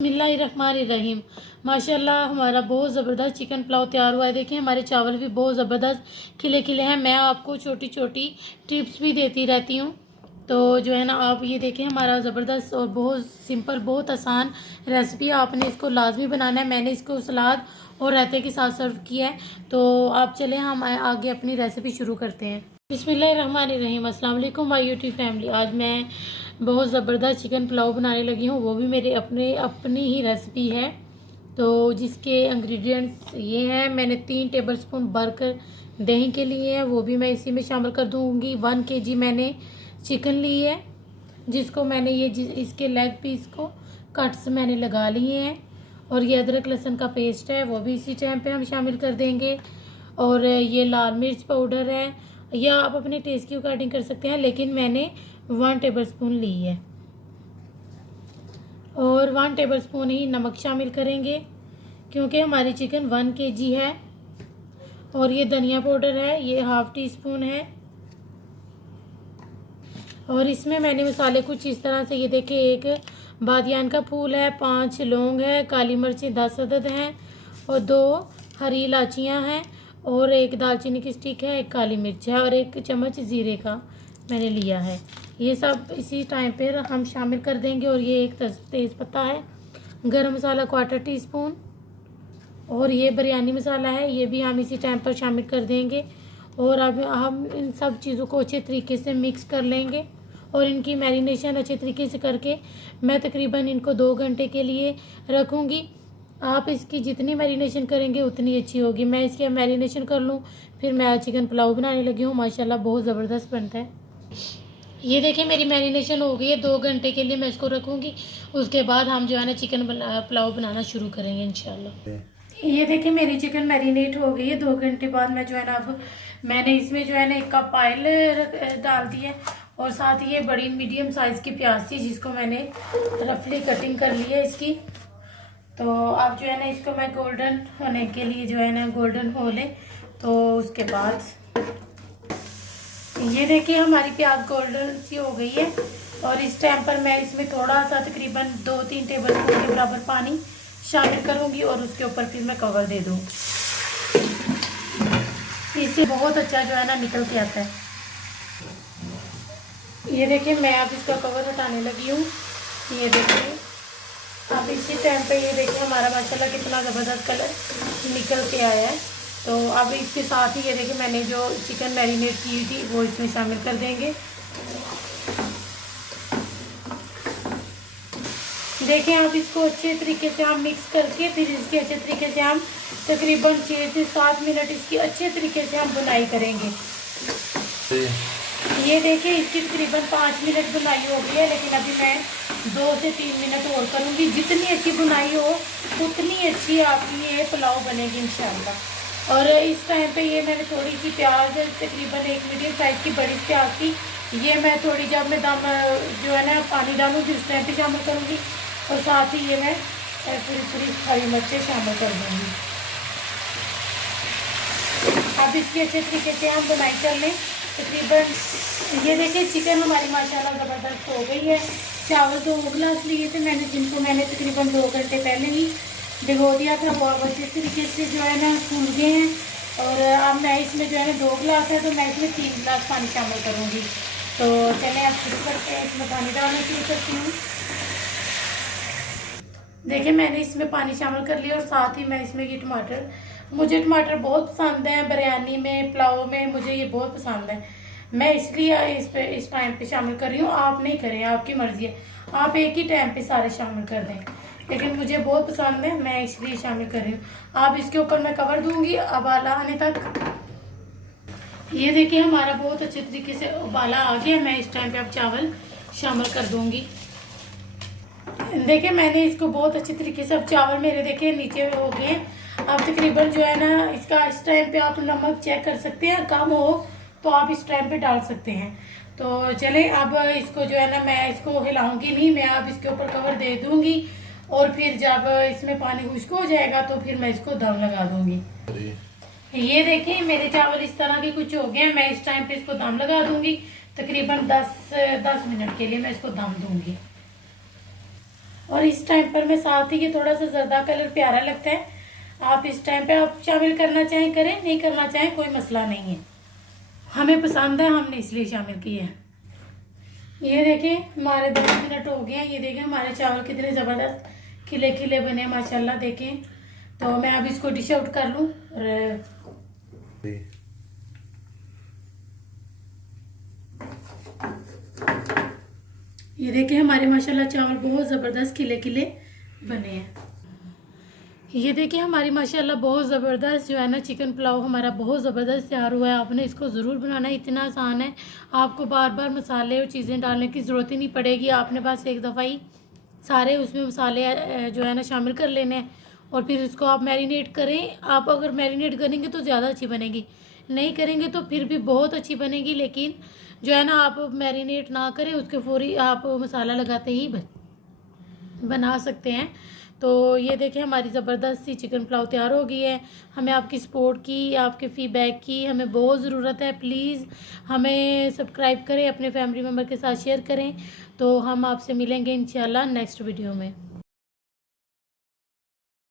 बिस्मिल्लाहिर्रहमानिर्रहीम। माशाल्लाह हमारा बहुत ज़बरदस्त चिकन पुलाव तैयार हुआ है। देखिए हमारे चावल भी बहुत ज़बरदस्त खिले खिले हैं। मैं आपको छोटी छोटी टिप्स भी देती रहती हूँ, तो जो है ना आप ये देखें हमारा ज़बरदस्त और बहुत सिंपल बहुत आसान रेसिपी। आपने इसको लाजमी बनाना है। मैंने इसको सलाद और रायते के साथ सर्व किया है। तो आप चलें हम आगे अपनी रेसिपी शुरू करते हैं। बिस्मिल्लाहिर्रहमानिर्रहीम। अस्सलाम वालेकुम माय यूट्यूब फैमिली। आज मैं बहुत ज़बरदस्त चिकन पुलाव बनाने लगी हूँ, वो भी मेरे अपनी ही रेसिपी है। तो जिसके इंग्रेडिएंट्स ये हैं, मैंने 3 टेबलस्पून भरकर दही के लिए हैं, वो भी मैं इसी में शामिल कर दूँगी। 1 kg मैंने चिकन ली है, जिसको मैंने इसके लेग पीस को कट्स मैंने लगा लिए हैं। और ये अदरक लहसुन का पेस्ट है, वो भी इसी टाइम पे हम शामिल कर देंगे। और ये लाल मिर्च पाउडर है, या आप अपने टेस्ट के अकॉर्डिंग कर सकते हैं, लेकिन मैंने 1 टेबलस्पून ली है। और 1 टेबलस्पून ही नमक शामिल करेंगे, क्योंकि हमारी चिकन 1 kg है। और ये धनिया पाउडर है, ये 1/2 टीस्पून है। और इसमें मैंने मसाले कुछ इस तरह से, ये देखिए, एक बादियान का फूल है, 5 लौंग है, काली मिर्चें 10 अदद हैं, और 2 हरी इलायचियाँ हैं, और 1 दालचीनी की स्टिक है, 1 काली मिर्च है, और 1 चम्मच ज़ीरे का मैंने लिया है। ये सब इसी टाइम पर हम शामिल कर देंगे। और ये 1 तेज़ पत्ता है, गरम मसाला 1/4 टीस्पून, और ये बिरयानी मसाला है, ये भी हम इसी टाइम पर शामिल कर देंगे। और अब हम इन सब चीज़ों को अच्छे तरीके से मिक्स कर लेंगे, और इनकी मैरिनेशन अच्छे तरीके से करके मैं तकरीबन इनको 2 घंटे के लिए रखूँगी। आप इसकी जितनी मैरिनेशन करेंगे उतनी अच्छी होगी। मैं इसकी मैरिनेशन कर लूँ, फिर मैं चिकन पुलाव बनाने लगी हूँ। माशाल्लाह बहुत ज़बरदस्त बनता है। ये देखिए मेरी मैरिनेशन हो गई है, 2 घंटे के लिए मैं इसको रखूँगी। उसके बाद हम जो है ना चिकन पुलाव बनाना शुरू करेंगे इंशाल्लाह। ये देखिए मेरी चिकन मैरिनेट हो गई है। 2 घंटे बाद मैं जो है ना, अब मैंने इसमें जो है ना 1 कप ऑयल डाल दिया, और साथ ही ये बड़ी मीडियम साइज़ की प्याज थी, जिसको मैंने रफली कटिंग कर ली है इसकी। तो अब जो है ना इसको मैं गोल्डन होने के लिए जो है ना गोल्डन हो ले, तो उसके बाद ये देखिए हमारी प्याज गोल्डन सी हो गई है। और इस टाइम पर मैं इसमें थोड़ा सा तकरीबन 2-3 टेबलस्पून के बराबर पानी शामिल करूंगी, और उसके ऊपर फिर मैं कवर दे दूँ। इससे बहुत अच्छा जो है ना निकल के आता है। ये देखिए मैं अब इसका कवर हटाने लगी हूँ। ये देखिए अब इसी टाइम पे ये देखिए हमारा माशाल्लाह कितना ज़बरदस्त कलर निकल के आया है। तो अब इसके साथ ही ये देखिए मैंने जो चिकन मैरिनेट की थी वो इसमें शामिल कर देंगे। देखें आप इसको अच्छे तरीके से हम मिक्स करके फिर इसके अच्छे तरीके से हम तकरीबन 6 से 7 मिनट इसकी अच्छे तरीके से हम बुनाई करेंगे। ये देखिए इसकी तकरीबन 5 मिनट बुनाई हो गई है, लेकिन अभी मैं 2 से 3 मिनट और करूँगी। जितनी अच्छी बुनाई हो उतनी अच्छी आपकी ये पुलाव बनेगी इंशाल्लाह। और इस टाइम पे ये मैंने थोड़ी सी प्याज, तकरीबन 1 मीडियम साइज़ की बड़ी प्याज थी, ये मैं थोड़ी जब मैं दम जो है ना पानी डालूँगी उस टाइम पे शामिल करूँगी। और साथ ही ये मैं पूरी हरी मिर्चें शामिल कर दूँगी। अब इसकी अच्छे तरीके से हम बुनाई कर लें तकरीबन। ये देखिए चिकन हमारी माशाल्लाह ज़बरदस्त हो गई है। चावल 2 गिलास लिए थे मैंने, जिनको मैंने तकरीबन 2 घंटे पहले ही भिगो दिया था, वो अब अच्छे तरीके से जो है ना फूल गए हैं। और अब मैं इसमें जो है ना 2 गिलास है, तो मैं इसमें 3 गिलास पानी शामिल करूँगी। तो चलें अब शुरू करते हैं, इसमें पानी डालना शुरू करती हूँ। देखिए मैंने इसमें पानी शामिल कर लिया, और साथ ही मैं इसमें ये टमाटर, मुझे टमाटर बहुत पसंद है बिरयानी में, पुलाव में, मुझे ये बहुत पसंद है। मैं इसलिए इस टाइम पे शामिल कर रही हूँ। आप नहीं करें, आपकी मर्जी है, आप एक ही टाइम पे सारे शामिल कर दें, लेकिन मुझे बहुत पसंद है, मैं इसलिए शामिल कर रही हूँ। अब इसके ऊपर मैं कवर दूंगी उबाला आने तक। ये देखिए हमारा बहुत अच्छे तरीके से उबाला आ गया। मैं इस टाइम पे अब चावल शामिल कर दूंगी। देखिए मैंने इसको बहुत अच्छे तरीके से, अब चावल मेरे देखिए नीचे हो गए। अब तकरीबन जो है ना इसका इस टाइम पे आप नमक चेक कर सकते हैं, कम हो तो आप इस टाइम पे डाल सकते हैं। तो चले अब इसको जो है ना मैं इसको हिलाऊंगी नहीं, मैं अब इसके ऊपर कवर दे दूंगी, और फिर जब इसमें पानी खुश्क हो जाएगा तो फिर मैं इसको दम लगा दूंगी। ये देखिए मेरे चावल इस तरह के कुछ हो गए। मैं इस टाइम पे इसको दम लगा दूंगी, तकरीबन 10 मिनट के लिए मैं इसको दम दूंगी। और इस टाइम पर मैं साथ ही कि थोड़ा सा जर्दा कलर प्यारा लगता है, आप इस टाइम पे आप शामिल करना चाहें करें, नहीं करना चाहें कोई मसला नहीं है, हमें पसंद है हमने इसलिए शामिल किए हैं। ये देखें हमारे 10 मिनट हो गए हैं। ये देखें हमारे चावल कितने ज़बरदस्त खिले खिले बने माशाल्लाह। देखें तो मैं अब इसको डिश आउट कर लूँ। और ये देखें हमारे माशाल्लाह चावल बहुत ज़बरदस्त खिले खिले बने हैं। ये देखिए हमारी माशाल्लाह बहुत ज़बरदस्त जो है ना चिकन पुलाव हमारा बहुत ज़बरदस्त तैयार हुआ है। आपने इसको ज़रूर बनाना है, इतना आसान है, आपको बार बार मसाले और चीज़ें डालने की ज़रूरत ही नहीं पड़ेगी। आपने बस एक दफ़ा ही सारे उसमें मसाले जो है ना शामिल कर लेने हैं और फिर इसको आप मैरिनेट करें। आप अगर मैरिनेट करेंगे तो ज़्यादा अच्छी बनेगी, नहीं करेंगे तो फिर भी बहुत अच्छी बनेगी, लेकिन जो है ना आप मैरिनेट ना करें, उसके फौरी आप मसाला लगाते ही बना सकते हैं। तो ये देखें हमारी ज़बरदस्त सी चिकन पुलाव तैयार हो गई है। हमें आपकी सपोर्ट की, आपके फीडबैक की हमें बहुत ज़रूरत है। प्लीज़ हमें सब्सक्राइब करें, अपने फैमिली मेम्बर के साथ शेयर करें। तो हम आपसे मिलेंगे इंशाल्लाह नेक्स्ट वीडियो में।